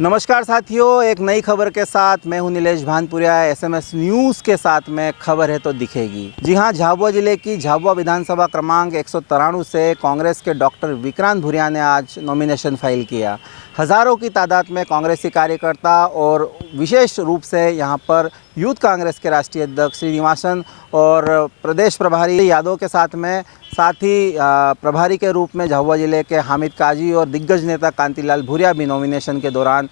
नमस्कार साथियों, एक नई खबर के साथ मैं हूं नीलेश भानपुरिया। एसएमएस न्यूज़ के साथ में खबर है तो दिखेगी। जी हां, झाबुआ जिले की झाबुआ विधानसभा क्रमांक 193 से कांग्रेस के डॉक्टर विक्रांत भूरिया ने आज नॉमिनेशन फाइल किया। हज़ारों की तादाद में कांग्रेसी कार्यकर्ता और विशेष रूप से यहां पर यूथ कांग्रेस के राष्ट्रीय अध्यक्ष श्रीनिवासन और प्रदेश प्रभारी यादव के साथ ही प्रभारी के रूप में झाबुआ जिले के हामिद काजी और दिग्गज नेता कांतिलाल भूरिया भी नॉमिनेशन के दौरान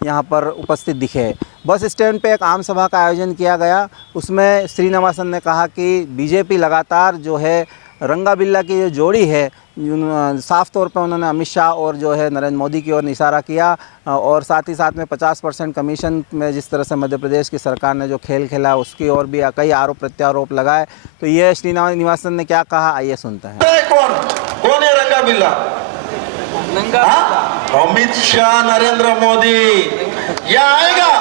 यहां पर उपस्थित दिखे। बस स्टैंड पे एक आम सभा का आयोजन किया गया। उसमें श्रीनिवासन ने कहा कि बीजेपी लगातार जो है रंगा बिल्ला की जो जोड़ी है, साफ तौर पर उन्होंने अमित शाह और जो है नरेंद्र मोदी की ओर इशारा किया और साथ ही साथ में 50% कमीशन में जिस तरह से मध्य प्रदेश की सरकार ने जो खेल खेला उसकी और भी कई आरोप प्रत्यारोप लगाए। तो ये श्रीनिवासन ने क्या कहा, आइए सुनते हैं। कौन है रंगा बिल्ला? अमित शाह, नरेंद्र मोदी या आएगा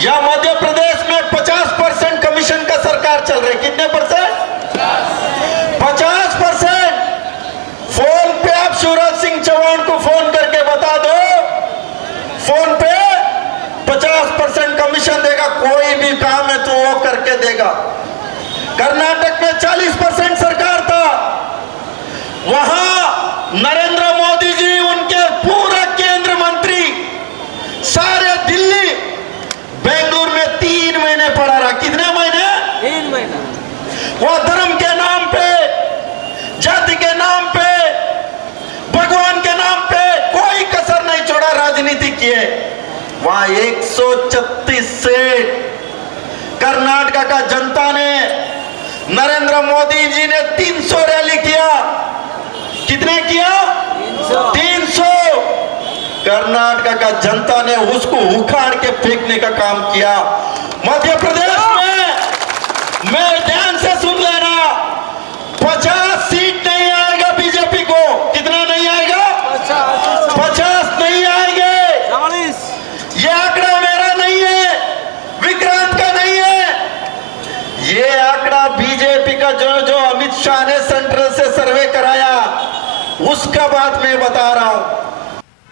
या मध्य प्रदेश में 50% कमीशन का सरकार चल रही। कितने परसेंट? 50%। फोन पे आप शिवराज सिंह चौहान को फोन करके बता दो, फोन पे 50% कमीशन देगा। कोई भी काम है तो वो करके देगा। कर्नाटक में 40% सरकार था, वहां नरेंद्र मोदी जी, उनके पूरा केंद्र मंत्री सारे दिल्ली बेंगलुरु में 3 महीने पड़ा रहा। कितने महीने? 3 महीने। वो धर्म के नाम पे, जाति के नाम पे, भगवान के नाम पे कोई कसर नहीं छोड़ा, राजनीति किए। वहां 136 सीट कर्नाटक का जनता ने, नरेंद्र मोदी जी ने 300 रैली किया। कितने किया? 300। कर्नाटक का जनता ने उसको उखाड़ के फेंकने का काम किया। मध्य प्रदेश में मैं ध्यान से सुन लेना, 50 सीट नहीं आएगा बीजेपी को। कितना नहीं आएगा? 50 नहीं आएंगे। 40। ये आंकड़ा मेरा नहीं है, विक्रांत का नहीं है, ये आंकड़ा बीजेपी का जो अमित शाह ने सेंट्रल से सर्वे कराया उसका बात मैं बता रहा हूं।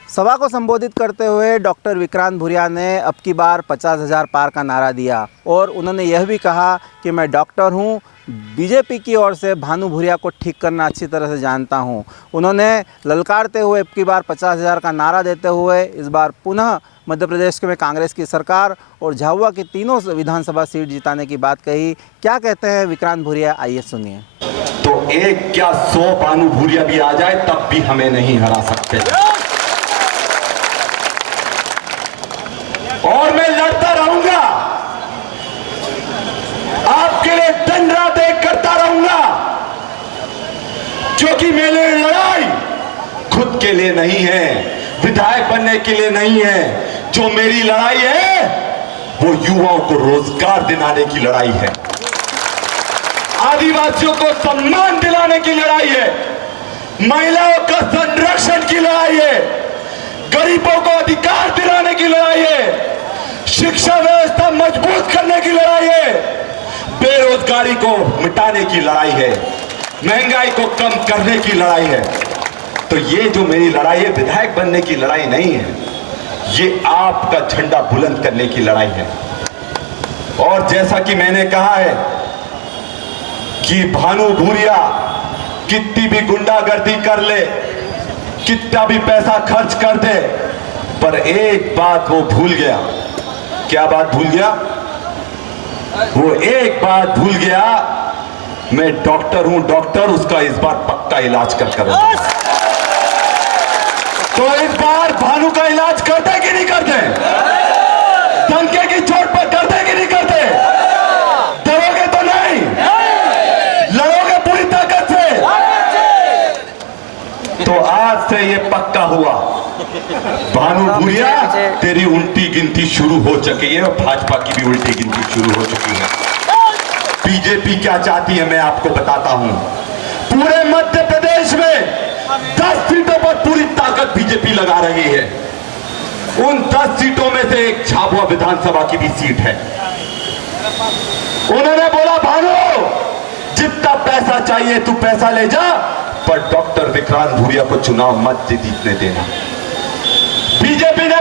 सभा को संबोधित करते हुए डॉक्टर विक्रांत भूरिया ने अब की बार 50,000 पार का नारा दिया और उन्होंने यह भी कहा कि मैं डॉक्टर हूं, बीजेपी की ओर से भानु भूरिया को ठीक करना अच्छी तरह से जानता हूं। उन्होंने ललकारते हुए अब की बार 50,000 का नारा देते हुए इस बार पुनः मध्य प्रदेश में कांग्रेस की सरकार और झाबुआ की तीनों विधानसभा सीट जिताने की बात कही। क्या कहते हैं विक्रांत भूरिया, आइए सुनिए। तो एक क्या 100 भानु भूरिया भी आ जाए तब भी हमें नहीं हरा सकते और मैं लड़ता रहूंगा, आपके लिए दिन रात एक करता रहूंगा, क्योंकि मेरी लड़ाई खुद के लिए नहीं है, विधायक बनने के लिए नहीं है। जो मेरी लड़ाई है वो युवाओं को रोजगार दिलाने की लड़ाई है, आदिवासियों को सम्मान दिलाने की लड़ाई है, महिलाओं का संरक्षण की लड़ाई है, गरीबों को अधिकार दिलाने की लड़ाई है, शिक्षा व्यवस्था मजबूत करने की लड़ाई है, बेरोजगारी को मिटाने की लड़ाई है, महंगाई को कम करने की लड़ाई है। तो ये जो मेरी लड़ाई है विधायक बनने की लड़ाई नहीं है, ये आपका झंडा बुलंद करने की लड़ाई है। और जैसा कि मैंने कहा है कि भानु भूरिया कितनी भी गुंडागर्दी कर ले, कितना भी पैसा खर्च कर दे, पर एक बात वो भूल गया। क्या बात भूल गया? वो एक बात भूल गया, मैं डॉक्टर हूं, डॉक्टर उसका इस बार पक्का इलाज कर करूंगा। तो इस बार भानु का इलाज करते कि नहीं करते? डंके की चोट पर करते कि नहीं करते? डरोगे तो नहीं? लड़ोगे पूरी ताकत से? तो आज से ये पक्का हुआ, भानु भूरिया तेरी उल्टी गिनती शुरू हो चुकी है और भाजपा की भी उल्टी गिनती शुरू हो चुकी है। बीजेपी क्या चाहती है मैं आपको बताता हूं। पूरे मध्य प्रदेश में 10 सीटों पर पूरी ताकत बीजेपी लगा रही है। उन 10 सीटों में से एक झाबुआ विधानसभा की भी सीट है। उन्होंने बोला भानु जितना पैसा चाहिए तू पैसा ले जा, पर डॉक्टर विक्रांत भूरिया को चुनाव मत जीतने देना। बीजेपी ने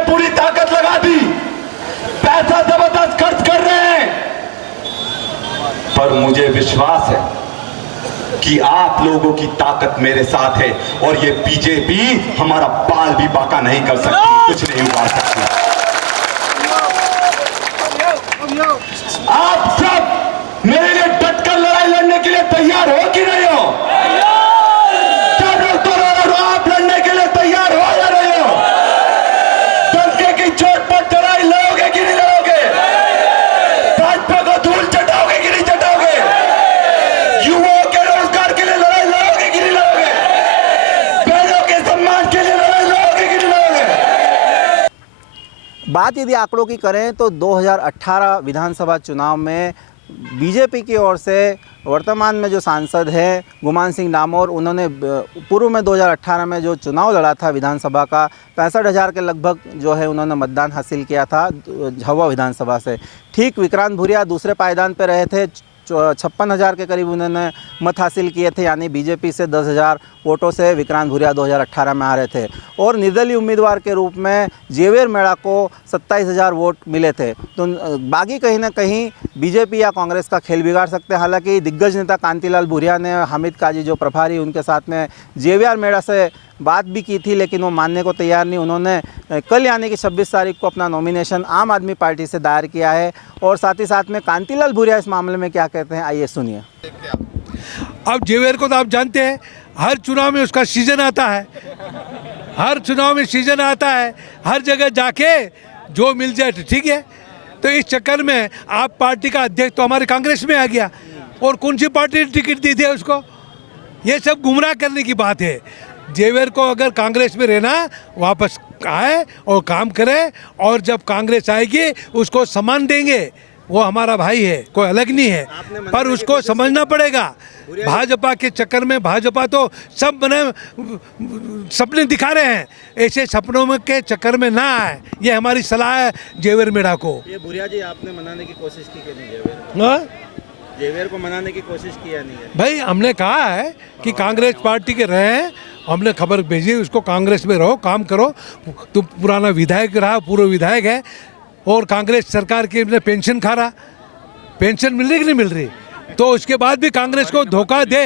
और मुझे विश्वास है कि आप लोगों की ताकत मेरे साथ है और ये बीजेपी हमारा बाल भी बाका नहीं कर सकती, कुछ नहीं उगाड़ सकती। आप सब मेरे लिए डटकर लड़ाई लड़ने के लिए तैयार हो कि नहीं हो? क्या डॉक्टर आप लड़ने के लिए तैयार हो या नहीं हो? डंके की चोट पर लड़ाई लड़ोगे कि नहीं लड़ोगे? भाजपा को धूल चटाओगे कि नहीं चटाओगे? युवाओं के रोजगार के लिए लड़ाई लड़ोगे कि नहीं लड़ोगे? बहनों के सम्मान के लिए लड़ाई लड़ोगे कि नहीं लड़ोगे? बात यदि आंकड़ों की करें तो 2018 विधानसभा चुनाव में बीजेपी की ओर से वर्तमान में जो सांसद हैं गुमान सिंह डामोर, उन्होंने पूर्व में 2018 में जो चुनाव लड़ा था विधानसभा का 65,000 के लगभग जो है उन्होंने मतदान हासिल किया था झाबुआ विधानसभा से। ठीक विक्रांत भूरिया दूसरे पायदान पर रहे थे, 56,000 के करीब उन्होंने मत हासिल किए थे, यानी बीजेपी से 10,000 वोटों से विक्रांत भूरिया 2018 में आ रहे थे। और निर्दलीय उम्मीदवार के रूप में जेवियर मेड़ा को 27,000 वोट मिले थे। तो बागी कहीं ना कहीं बीजेपी या कांग्रेस का खेल बिगाड़ सकते हैं। हालांकि दिग्गज नेता कांतिलाल भूरिया ने हामिद काजी जो प्रभारी उनके साथ में जेवियर मेड़ा से बात भी की थी, लेकिन वो मानने को तैयार नहीं। उन्होंने कल यानी कि 26 तारीख को अपना नॉमिनेशन आम आदमी पार्टी से दायर किया है। और साथ ही साथ में कांतिलाल भूरिया इस मामले में क्या कहते हैं, आइए सुनिए। अब जेवियर को तो आप जानते हैं, हर चुनाव में उसका सीजन आता है, हर चुनाव में सीजन आता है, हर जगह जाके जो मिल जाए तो ठीक है। तो इस चक्कर में आप पार्टी का अध्यक्ष तो हमारे कांग्रेस में आ गया, और कौन सी पार्टी ने टिकट दी थी उसको? ये सब गुमराह करने की बात है। जेवियर को अगर कांग्रेस में रहना, वापस आए और काम करे, और जब कांग्रेस आएगी उसको सम्मान देंगे। वो हमारा भाई है, कोई अलग नहीं है, पर उसको समझना पड़ेगा। भाजपा के चक्कर में भाजपा तो सब बने सपने दिखा रहे हैं, ऐसे सपनों में के चक्कर में ना आए, ये हमारी सलाह है जेवियर मेड़ा को। ये भूरिया जी आपने मनाने की कोशिश की कि नहीं? हाँ? जेवियर को मनाने की कोशिश की या नहीं है? भाई हमने कहा है कि कांग्रेस पार्टी के रहे, हमने खबर भेजी उसको, कांग्रेस में रहो, काम करो। तुम पुराना विधायक रहा, पूर्व विधायक है, और कांग्रेस सरकार की पेंशन खा रहा, पेंशन मिल रही कि नहीं मिल रही? तो उसके बाद भी कांग्रेस को धोखा दे।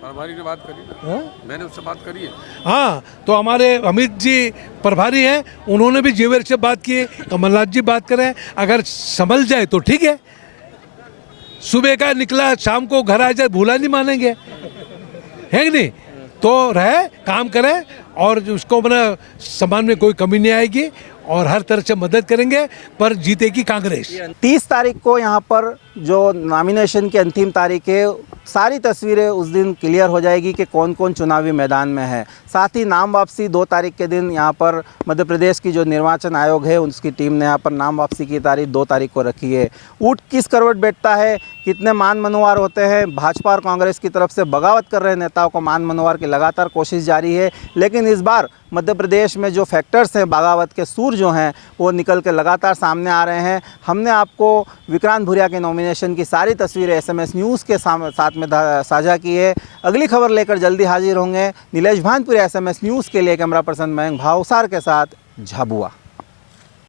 प्रभारी ने बात करी ना? हाँ? मैंने उससे बात करी है। हाँ, तो हमारे अमित जी प्रभारी हैं, उन्होंने भी जेवियर से बात की, कमलनाथ जी बात करें, अगर संभल जाए तो ठीक है। सुबह का निकला शाम को घर आ जाए, भूला नहीं मानेंगे, है कि नहीं? तो रहे, काम करें, और उसको अपना सामान में कोई कमी नहीं आएगी, और हर तरह से मदद करेंगे, पर जीतेगी कांग्रेस। 30 तारीख को यहाँ पर जो नॉमिनेशन की अंतिम तारीख है, सारी तस्वीरें उस दिन क्लियर हो जाएगी कि कौन कौन चुनावी मैदान में है। साथ ही नाम वापसी 2 तारीख के दिन यहाँ पर मध्य प्रदेश की जो निर्वाचन आयोग है उसकी टीम ने यहाँ पर नाम वापसी की तारीख 2 तारीख को रखी है। ऊँट किस करवट बैठता है, कितने मान मनोवार होते हैं, भाजपा और कांग्रेस की तरफ से बगावत कर रहे नेताओं को मान मनोवार की लगातार कोशिश जारी है। लेकिन इस बार मध्य प्रदेश में जो फैक्टर्स हैं, बगावत के सूर जो हैं, वो निकल के लगातार सामने आ रहे हैं। हमने आपको विक्रांत भूरिया के नॉमिनेशन की सारी तस्वीरें SMS न्यूज़ के साथ में साझा की है। अगली खबर लेकर जल्दी हाजिर होंगे। नीलेश भानपुरी SMS न्यूज़ के लिए कैमरा पर्सन मयंक भावसार के साथ झाबुआ।